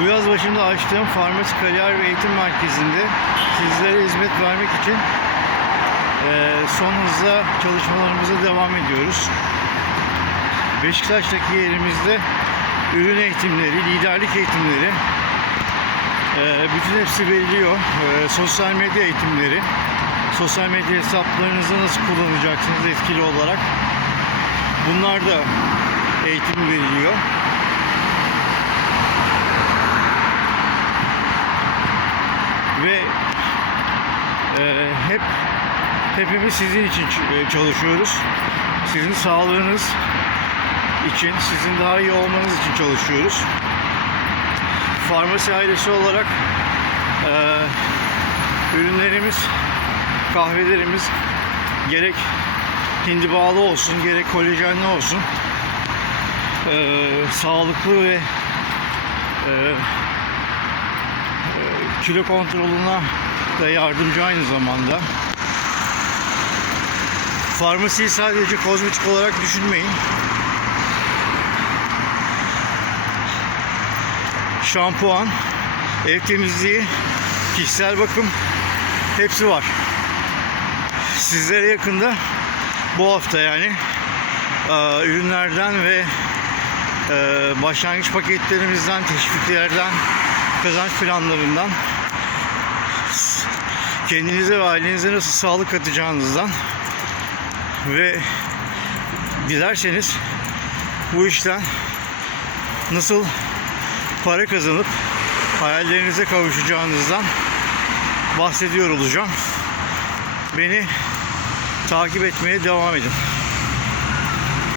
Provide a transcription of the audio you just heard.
Bu yaz başında açtığım Farmasi Kariyer ve Eğitim Merkezi'nde sizlere hizmet vermek için eee, son hızla çalışmalarımıza devam ediyoruz. Beşiktaş'taki yerimizde ürün eğitimleri, liderlik eğitimleri, eee, bütün hepsi veriliyor. Eee, sosyal medya eğitimleri, sosyal medya hesaplarınızı nasıl kullanacaksınız etkili olarak. Bunlar da eğitim veriliyor. Ve eee, hep hepimiz sizin için e, çalışıyoruz. Sizin sağlığınız için, sizin daha iyi olmanız için çalışıyoruz. Farmasi ailesi olarak eee, ürünlerimiz, kahvelerimiz gerek hindi bağlı olsun, gerek kolajenli olsun eee, sağlıklı ve eee, kilo kontrolüne da yardımcı aynı zamanda. Farmasiyi sadece kozmetik olarak düşünmeyin. Şampuan, ev temizliği, kişisel bakım hepsi var. Sizlere yakında bu hafta yani eee, ürünlerden ve eee, başlangıç paketlerimizden, teşviklerden, kazanç planlarından kendinize ve ailenize nasıl sağlık katacağınızdan ve dilerseniz bu işten nasıl para kazanıp hayallerinize kavuşacağınızdan bahsediyor olacağım. Beni takip etmeye devam edin.